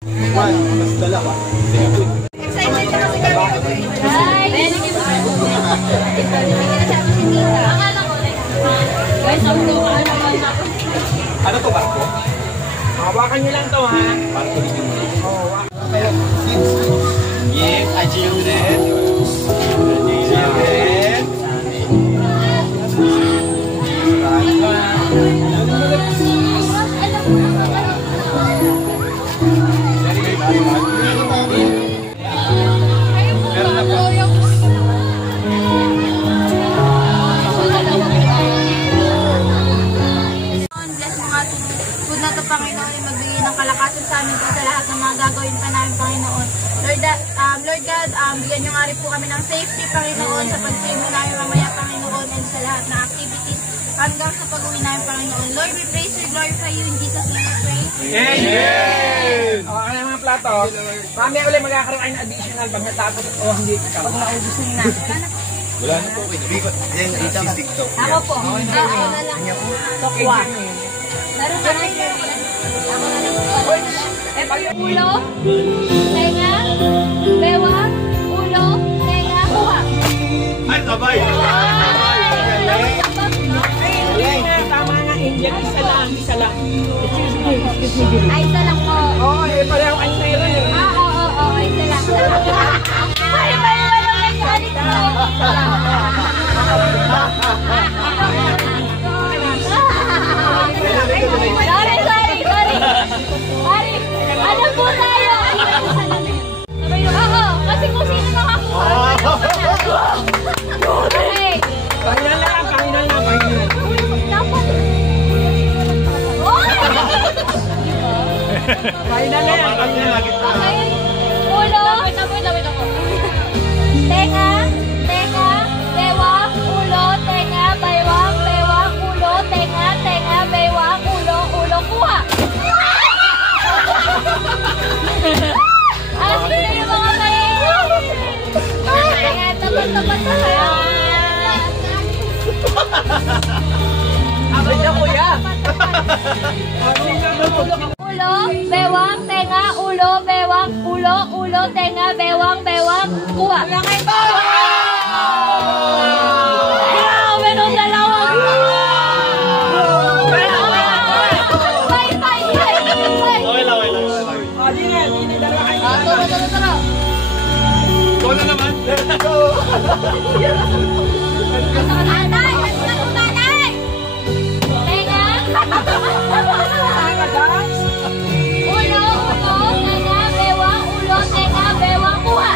One, mas dalawa. Excited na kasi kami. Hi! Akala ko rin. Guys, ang lupa naman ako. Ano to, barko? Hawakan nyo lang to, ha? Barko din yun. Yes, achieve din. Achieve din. Panginoon ay magbigay ng kalakasan sa amin sa lahat ng mga gagawin pa namin, Panginoon. Lord God, bigyan niyo nga rin po kami ng safety, Panginoon, sa pag-swim namin mamaya, Panginoon, and sa lahat ng activities hanggang sa pag-uwi namin, Panginoon. Lord, we praise you, glorify you in Jesus' name we pray. Amen! Okay na mga plato. Mamaya ulit magkakaroon kayo ng additional pag natapos o hindi. Pag naubos nyo na. Wala na po. Yan, assisting to. Ako po. Ako na lang. Tokwa. Meron ka na yun. Ako na lang. Ulo, tenga, bewang, ulo, tenga, kuha. Ay, sabay! Tama nga, Indian. Isa lang. Excuse me. Ay, isa lang po. Oo, pareho kayo na yun. Oo, isa lang. Ay, walang mechanic po. Sorry. Ano po tayo? Oo, kasi kung sino makakuha. Okay. Pahinal na lang. Pahinal na yan. Okay. Ulo. Wait ako. Tenga, bewang, ulo, tenga, bewang, ulo, tenga, bewang, ulo, kuha. Sige na yung mga pahinga. Tapat na kaya. Abay na kuya. Ulo, bewang, tenga, ulo, bewang, ulo, tenga, bewang, kuha. Grabe nung dalawang. Bye. Okay lang. Di na. Dalawa kayo. Tara. Ikaw na naman. Go! Nanay! Tenga! Ulo, tenga, bewang, ulo, tenga, bewang, kuha!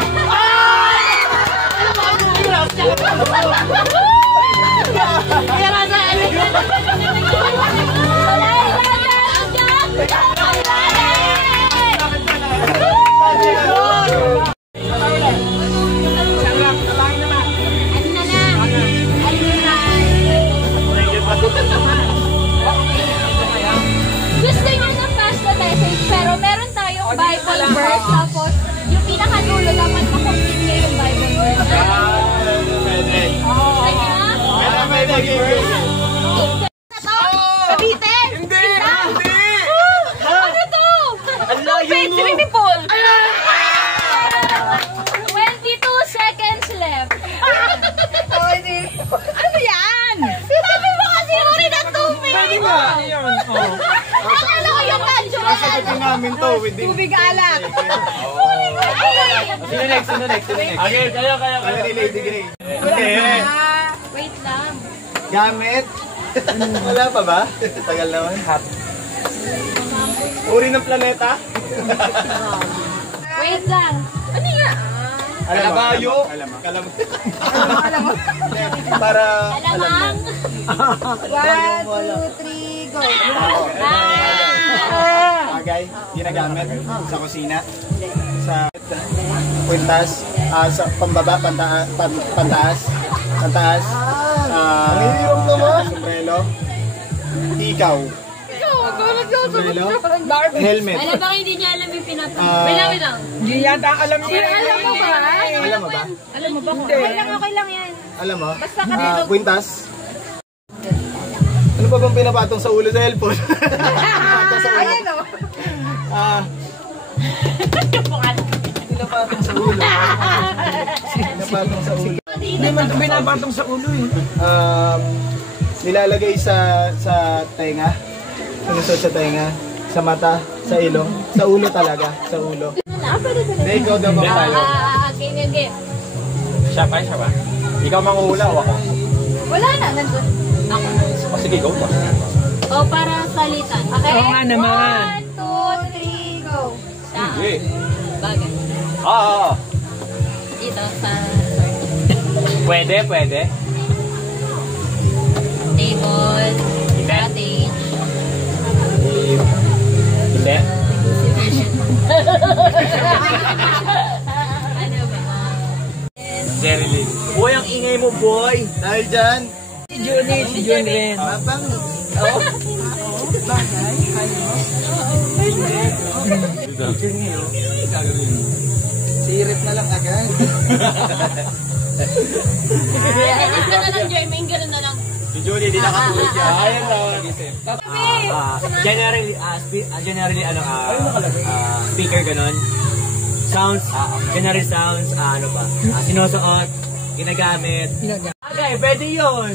Gusto nyo ng pasta message, pero meron tayong Bible verse, tapos yung pinakadulo dapat makomplete nyo yung Bible verse. Pwede. Pwede. Kabitin! Hindi! Ano to? Swimming pool! 22 seconds left. Ano yan? Sabi mo kasi uri ng tubig! Pwede ba? Akala ko yung kanjo! Sasagutin namin to within... Tubig alat! Sino next? Okay, kayo. Lady Gray. Okay. Wait lang. Gamit. Wala pa ba? Tagal naman. Uri ng planeta? Wait lang. Ano nga? Kalabayo. Alam mo. Para Alamang. 1, 2, 3, go. bagay ginagamit sa kusina. Sa kwintas, sa pambaba, pantaas. Sombrero. Ikaw. Sombrero. Helmet. Alam ba hindi niya alam yung pinapang? Wait lang. Hindi yata alam niya. Alam mo ba? Alam mo ba? Alam mo ba? Okay lang yan. Alam mo? Basta ka dito. Kwintas. Ano pa bang pinapatong sa ulo sa cellphone? Pinapatong sa ulo. Pinapatong sa ulo. Pinapatong sa ulo. Hindi man ito binapatong sa ulo eh. Nilalagay sa tenga. Sinusot sa tenga. Sa mata. Sa ilong. Sa ulo talaga. Sa ulo. Hindi, ikaw daw ba tayo? Game. Siya pa. Ikaw manguhula o ako? Wala na, nandun. Ako. O sige, go pa. O, para salitan. Okay? Oo nga naman. 1, 2, 3, go. Saan? Sige. Bagay. Oo. Dito, sa... Pwede. Table. Cottage. Hindi. Ano ba? Jerry Lee. Boy, ang ingay mo, boy. Dahil dyan. Si Juni rin. Mapang. Oo. Sirit na lang agad. Ganun na lang, Jermaine. Ganun na lang. Si Julie, di nakatulog yan. Ayun lang. Generally, speaker ganon. Sounds, general sounds, sinusuot, ginagamit. Bagay, pwede yun.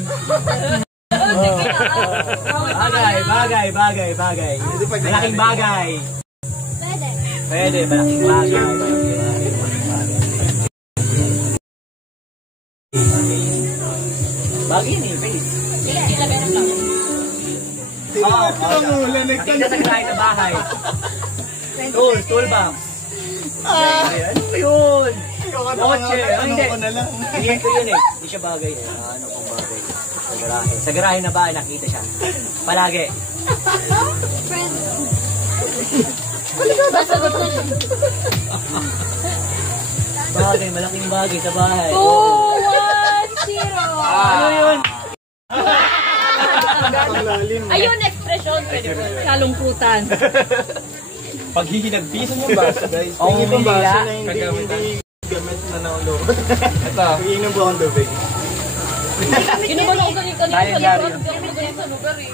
Bagay. Malaking bagay. Pwede, malaking bagay. Bagay ni face. Nakita sa garahe sa bahay. Toolbox. Ano ba yun? Kotse. Hindi. Hindi ko yun eh. Hindi siya bagay. Ano pong bagay? Sa garahe. Sa garahe na bahay, nakita siya. Palagi. Nasagot na siya. Bagay, malaking bagay sa bahay. 2, 1, 0. Ano yun? Ayun, expression. Kalungkutan. Paghihinagpis. Yung baso, guys. Oo, Tingin yung baso humila. na hindi gamit na naulo. Ito. Iinom po akong tubig. Kinuha lang ganito sa lugar eh.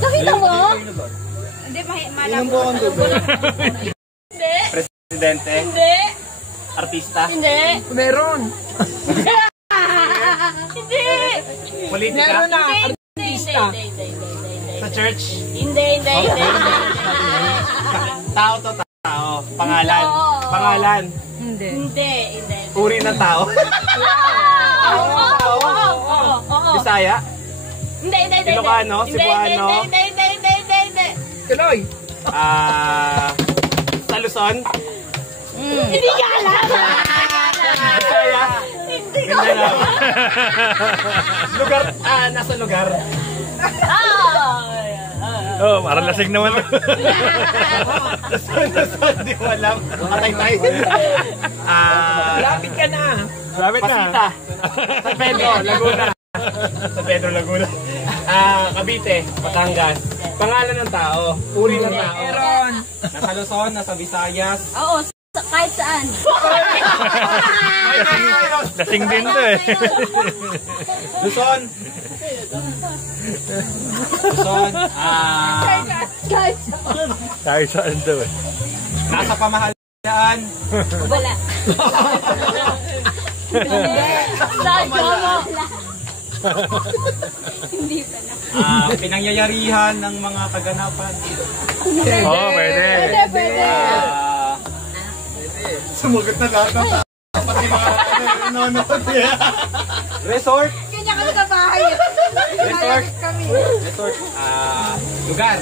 Nakita mo? Hindi, Iinom po akong tubig. Hindi. Presidente. Hindi. Artista. Hindi. Meron. Hindi. Politika. Meron na. Artista. Sa church. Hindi. Tao to tao. Pangalan. Oo. Pangalan. Hindi. Uri ng tao. Oo. Bisaya. Hindi. Ilocano, Cebuano. Hindi. Kaloy. Sa Luzon. Hindi ka alam. Bisaya. Hindi ko Mindanao. Lugar. Nasa lugar. Oh, parang lasing naman. Luzon, di ko alam. Patay tayo. Lapit ka na. Lapit na. Pasita. San Pedro, Laguna. San Pedro, Laguna. Cavite, Batangas. Pangalan ng tao. Uri ng tao. Meron. Nasa Luzon, nasa Visayas. Oo, kahit saan. Lasing din to eh. Luzon. Kahit saan. Tayo saan to eh. Nasa pamahalaan. Wala. Sadyo mo. Hindi pala. Pinangyayarihan ng mga kaganapan. Oo, pwede. Pwede. Sumagot na lahat ng tao. Pati mga nanonood niya. Resort. Kanya ka sa bahay. Resort. Kami. Resort. Lugar.